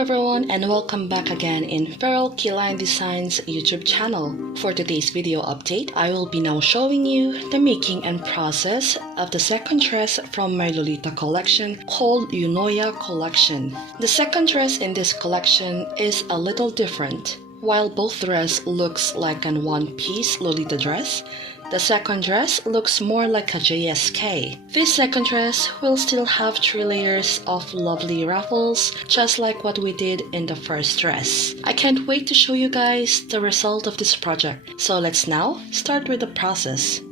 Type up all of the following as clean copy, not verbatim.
everyone, and welcome back again in Feral Keyline Designs YouTube channel. For today's video update, I will be now showing you the making and process of the second dress from my Lolita collection called Eunoia collection. The second dress in this collection is a little different. While both dress looks like an one-piece Lolita dress, the second dress looks more like a JSK. This second dress will still have 3 layers of lovely ruffles, just like what we did in the first dress. I can't wait to show you guys the result of this project. So let's now start with the process.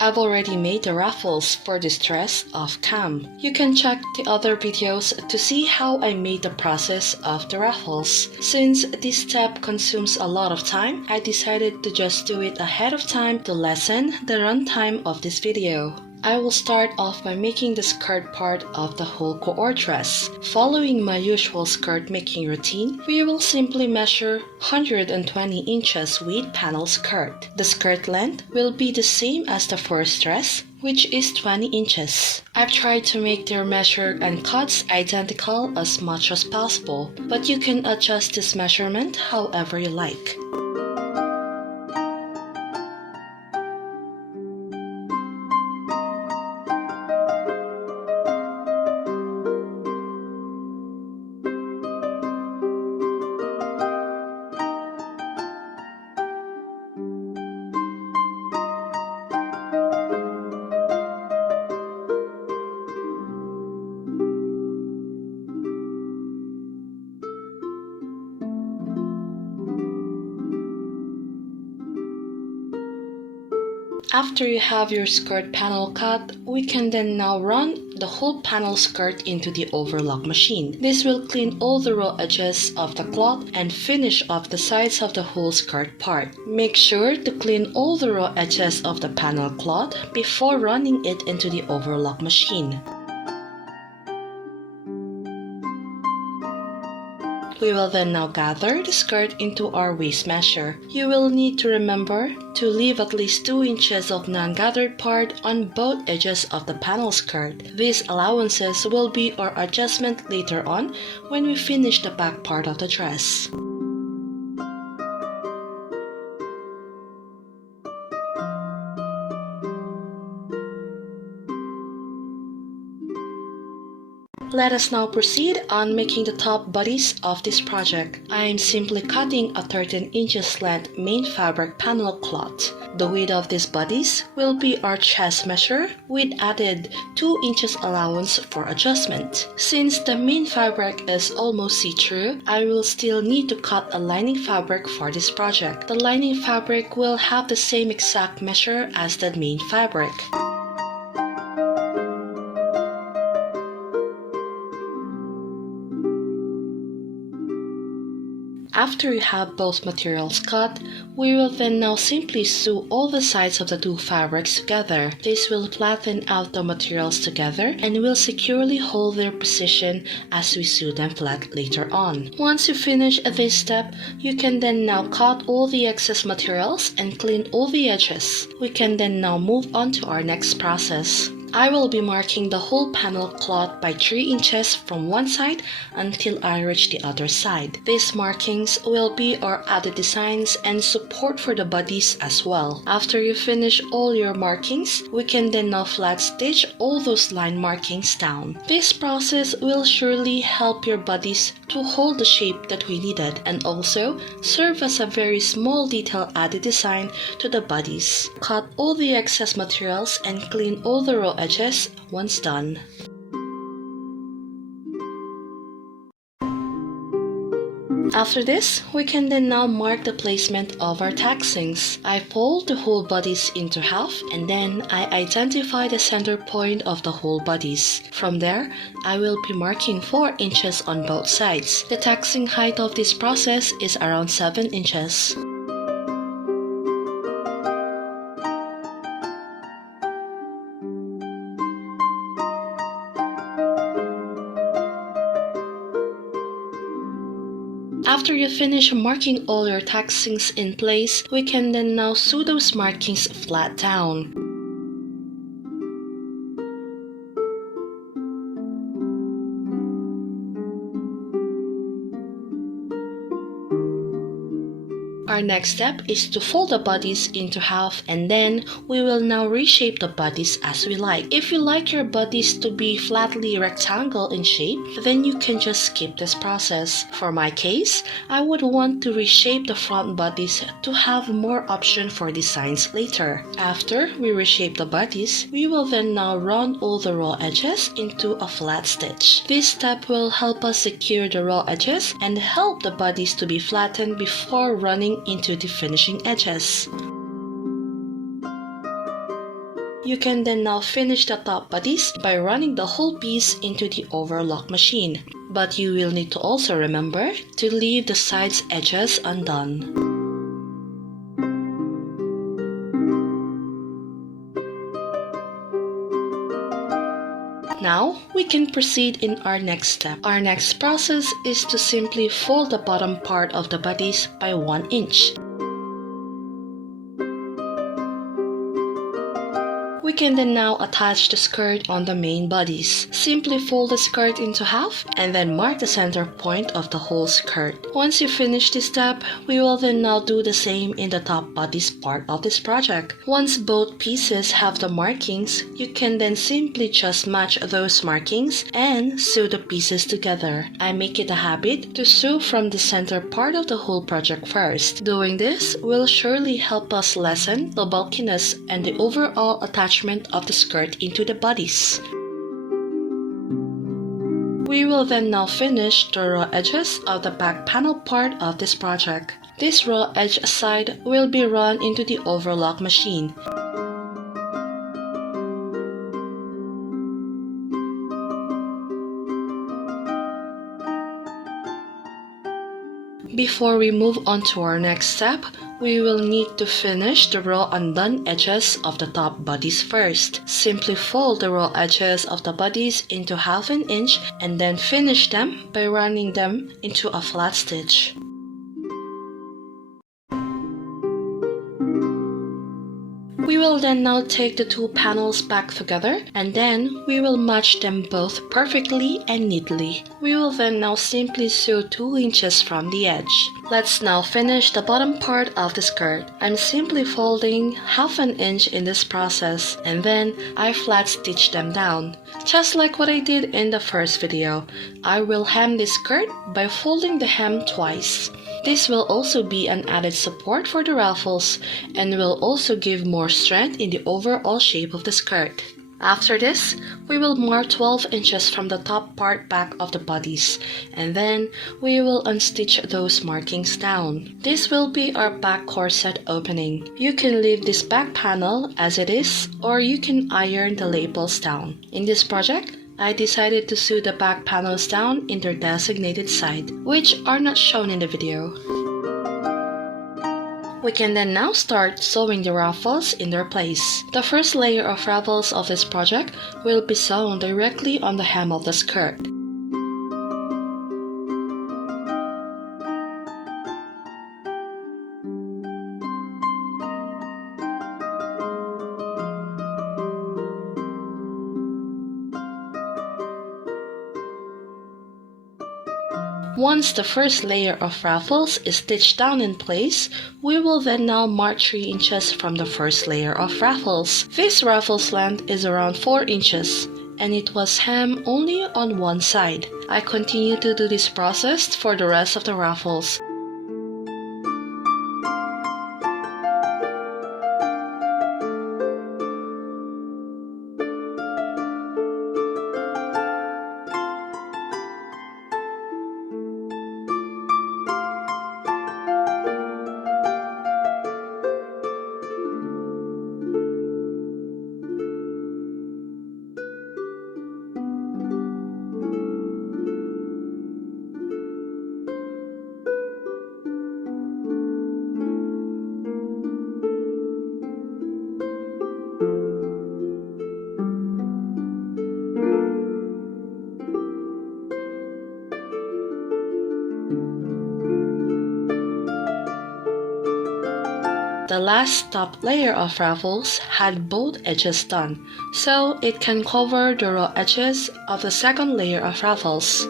I've already made the ruffles for this dress off cam. You can check the other videos to see how I made the process of the ruffles. Since this step consumes a lot of time, I decided to just do it ahead of time to lessen the runtime of this video. I will start off by making the skirt part of the whole core dress. Following my usual skirt making routine, we will simply measure 120 inches with panel skirt. The skirt length will be the same as the first dress, which is 20 inches. I've tried to make their measure and cuts identical as much as possible, but you can adjust this measurement however you like. After you have your skirt panel cut, we can then now run the whole panel skirt into the overlock machine. This will clean all the raw edges of the cloth and finish off the sides of the whole skirt part. Make sure to clean all the raw edges of the panel cloth before running it into the overlock machine. We will then now gather the skirt into our waist measure. You will need to remember to leave at least 2 inches of non-gathered part on both edges of the panel skirt. These allowances will be our adjustment later on when we finish the back part of the dress. Let us now proceed on making the top bodice of this project. I am simply cutting a 13 inches length main fabric panel cloth. The width of this bodice will be our chest measure with added 2 inches allowance for adjustment. Since the main fabric is almost see-through, I will still need to cut a lining fabric for this project. The lining fabric will have the same exact measure as the main fabric. After you have both materials cut, we will then now simply sew all the sides of the 2 fabrics together. This will flatten out the materials together and will securely hold their position as we sew them flat later on. Once you finish this step, you can then now cut all the excess materials and clean all the edges. We can then now move on to our next process. I will be marking the whole panel cloth by 3 inches from one side until I reach the other side. These markings will be our added designs and support for the bodice as well. After you finish all your markings, we can then now flat stitch all those line markings down. This process will surely help your bodice to hold the shape that we needed and also serve as a very small detail added design to the bodice. Cut all the excess materials and clean all the raw edges once done. After this, we can then now mark the placement of our taxings. I fold the whole bodice into half and then I identify the center point of the whole bodice. From there, I will be marking 4 inches on both sides. The taxing height of this process is around 7 inches. After you finish marking all your taxings in place, we can then now sew those markings flat down. Our next step is to fold the bodice into half, and then we will now reshape the bodice as we like. If you like your bodice to be flatly rectangle in shape, then you can just skip this process. For my case, I would want to reshape the front bodice to have more option for designs later. After we reshape the bodice, we will then now round all the raw edges into a flat stitch. This step will help us secure the raw edges and help the bodice to be flattened before running into the finishing edges. You can then now finish the top bodice by running the whole piece into the overlock machine. But you will need to also remember to leave the sides edges undone. Now, we can proceed in our next step. Our next process is to simply fold the bottom part of the bodice by 1 inch. We can then now attach the skirt on the main bodice. Simply fold the skirt into half and then mark the center point of the whole skirt. Once you finish this step, we will then now do the same in the top bodice part of this project. Once both pieces have the markings, you can then simply just match those markings and sew the pieces together. I make it a habit to sew from the center part of the whole project first. Doing this will surely help us lessen the bulkiness and the overall attachment of the skirt into the bodice. We will then now finish the raw edges of the back panel part of this project. This raw edge side will be run into the overlock machine. Before we move on to our next step, we will need to finish the raw undone edges of the top bodice first. Simply fold the raw edges of the bodice into half an inch and then finish them by running them into a flat stitch. We will then now take the two panels back together and then we will match them both perfectly and neatly. We will then now simply sew 2 inches from the edge. Let's now finish the bottom part of the skirt. I'm simply folding half an inch in this process and then I flat stitch them down. Just like what I did in the first video, I will hem this skirt by folding the hem twice. This will also be an added support for the ruffles and will also give more strength in the overall shape of the skirt. After this, we will mark 12 inches from the top part back of the bodice and then we will unstitch those markings down. This will be our back corset opening. You can leave this back panel as it is or you can iron the labels down. In this project, I decided to sew the back panels down in their designated side, which are not shown in the video. We can then now start sewing the ruffles in their place. The first layer of ruffles of this project will be sewn directly on the hem of the skirt. Once the first layer of ruffles is stitched down in place, we will then now mark 3 inches from the first layer of ruffles. This ruffles length is around 4 inches and it was hemmed only on one side. I continue to do this process for the rest of the ruffles. The last top layer of ruffles had both edges done, so it can cover the raw edges of the second layer of ruffles.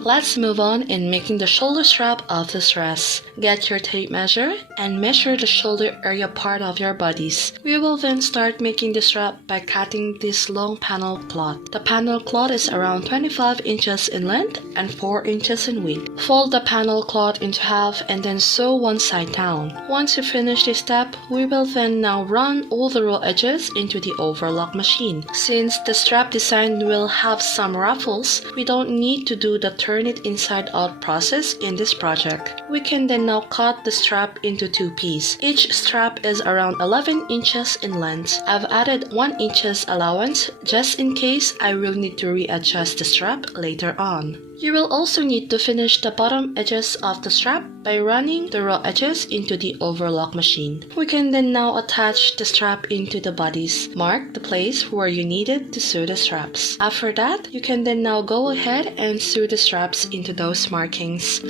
Let's move on in making the shoulder strap of this dress. Get your tape measure and measure the shoulder area part of your bodice. We will then start making the strap by cutting this long panel cloth. The panel cloth is around 25 inches in length and 4 inches in width. Fold the panel cloth into half and then sew one side down. Once you finish this step, we will then now run all the raw edges into the overlock machine. Since the strap design will have some ruffles, we don't need to do the turn it inside out process in this project. We can then now cut the strap into 2 pieces. Each strap is around 11 inches in length. I've added 1 inches allowance just in case I will need to readjust the strap later on. You will also need to finish the bottom edges of the strap by running the raw edges into the overlock machine. We can then now attach the strap into the bodice. Mark the place where you needed to sew the straps. After that, you can then now go ahead and sew the straps into those markings.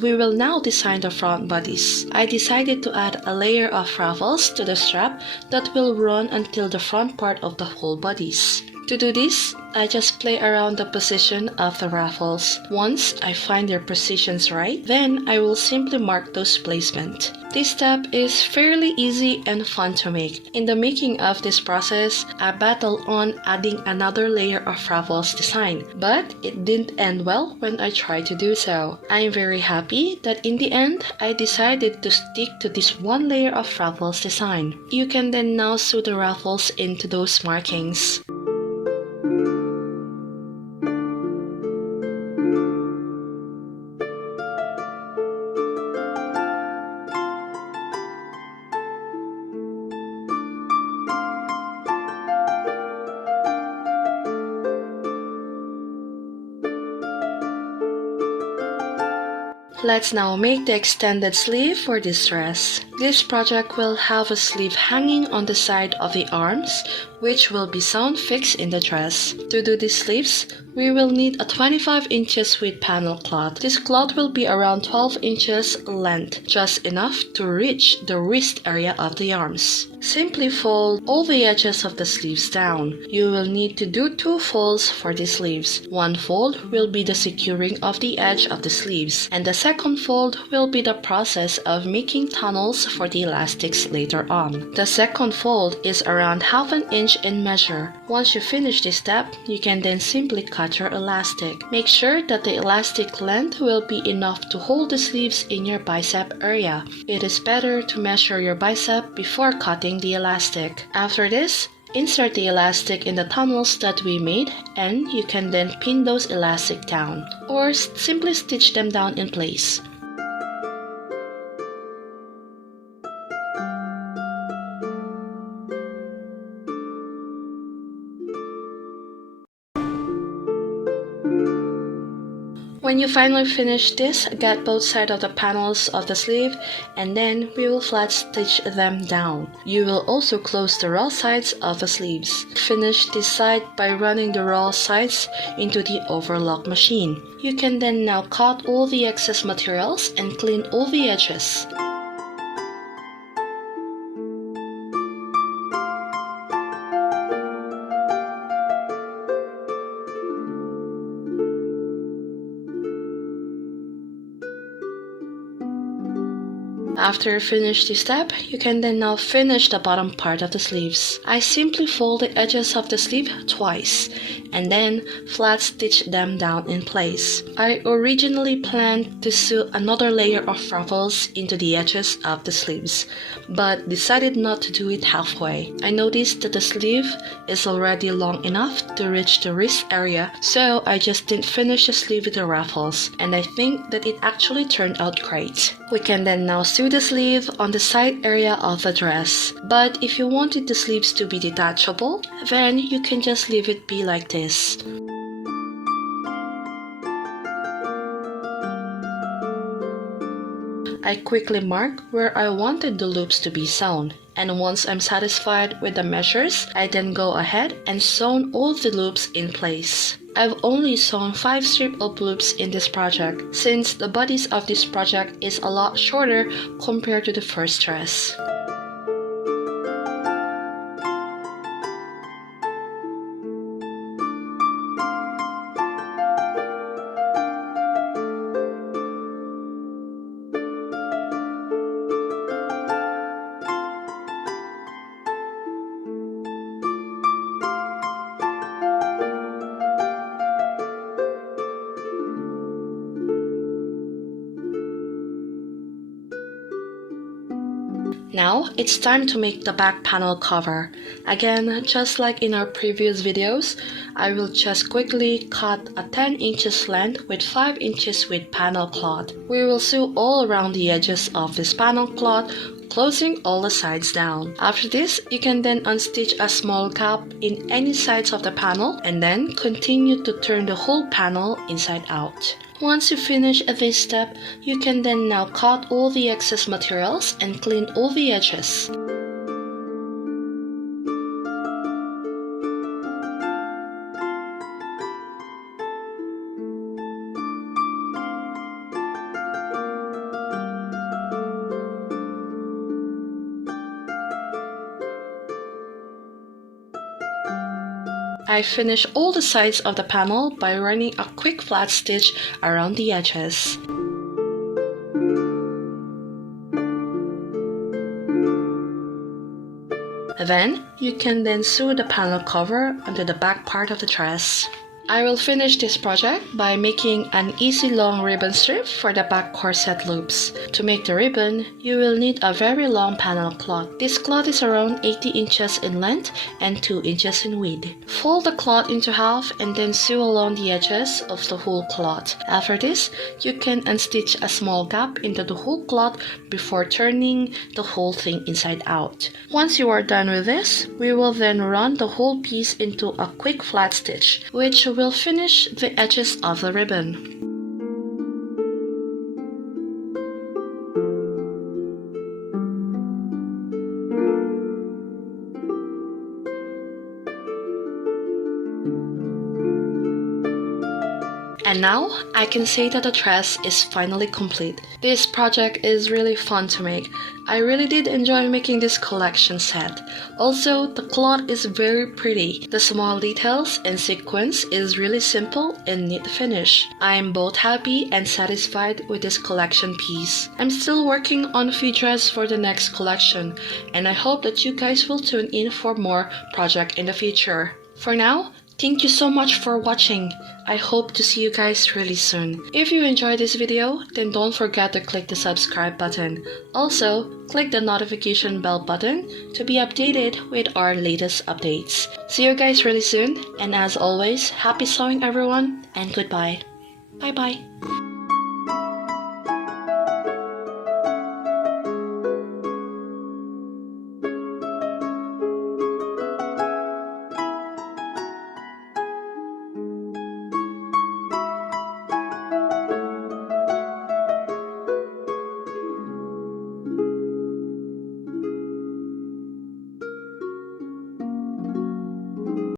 We will now design the front bodice. I decided to add a layer of ruffles to the strap that will run until the front part of the whole bodice. To do this, I just play around the position of the ruffles. Once I find their positions right, then I will simply mark those placement. This step is fairly easy and fun to make. In the making of this process, I battled on adding another layer of ruffles design, but it didn't end well when I tried to do so. I am very happy that in the end, I decided to stick to this one layer of ruffles design. You can then now sew the ruffles into those markings. Let's now make the extended sleeve for this dress. This project will have a sleeve hanging on the side of the arms, which will be sewn fixed in the dress. To do these sleeves, we will need a 25 inches width panel cloth. This cloth will be around 12 inches length, just enough to reach the wrist area of the arms. Simply fold all the edges of the sleeves down. You will need to do 2 folds for the sleeves. One fold will be the securing of the edge of the sleeves, and the second fold will be the process of making tunnels for the elastics later on. The second fold is around half an inch in measure. Once you finish this step, you can then simply cut your elastic. Make sure that the elastic length will be enough to hold the sleeves in your bicep area. It is better to measure your bicep before cutting the elastic. After this, insert the elastic in the tunnels that we made, and you can then pin those elastic down or simply stitch them down in place. When you finally finish this, get both sides of the panels of the sleeve and then we will flat stitch them down. You will also close the raw sides of the sleeves. Finish this side by running the raw sides into the overlock machine. You can then now cut all the excess materials and clean all the edges. After you finish this step, you can then now finish the bottom part of the sleeves. I simply fold the edges of the sleeve twice and then flat stitch them down in place. I originally planned to sew another layer of ruffles into the edges of the sleeves, but decided not to do it halfway. I noticed that the sleeve is already long enough to reach the wrist area, so I just didn't finish the sleeve with the ruffles, and I think that it actually turned out great. We can then now sew the sleeve on the side area of the dress, but if you wanted the sleeves to be detachable, then you can just leave it be like this. I quickly mark where I wanted the loops to be sewn. And once I'm satisfied with the measures, I then go ahead and sew all the loops in place. I've only sewn 5 strips of loops in this project, since the bodice of this project is a lot shorter compared to the first dress. Now, it's time to make the back panel cover. Again, just like in our previous videos, I will just quickly cut a 10 inches length with 5 inches width panel cloth. We will sew all around the edges of this panel cloth, closing all the sides down. After this, you can then unstitch a small gap in any sides of the panel and then continue to turn the whole panel inside out. Once you finish this step, you can then now cut all the excess materials and clean all the edges. I finish all the sides of the panel by running a quick flat stitch around the edges. Then, you can then sew the panel cover onto the back part of the dress. I will finish this project by making an easy long ribbon strip for the back corset loops. To make the ribbon, you will need a very long panel cloth. This cloth is around 80 inches in length and 2 inches in width. Fold the cloth into half and then sew along the edges of the whole cloth. After this, you can unstitch a small gap into the whole cloth before turning the whole thing inside out. Once you are done with this, we will then run the whole piece into a quick flat stitch, which will finish the edges of the ribbon. And now, I can say that the dress is finally complete. This project is really fun to make. I really did enjoy making this collection set. Also, the cloth is very pretty. The small details and sequins is really simple and neat finish. I am both happy and satisfied with this collection piece. I'm still working on a few dresses for the next collection, and I hope that you guys will tune in for more projects in the future. For now, thank you so much for watching. I hope to see you guys really soon. If you enjoyed this video, then don't forget to click the subscribe button. Also, click the notification bell button to be updated with our latest updates. See you guys really soon, and as always, happy sewing everyone, and goodbye. Bye bye.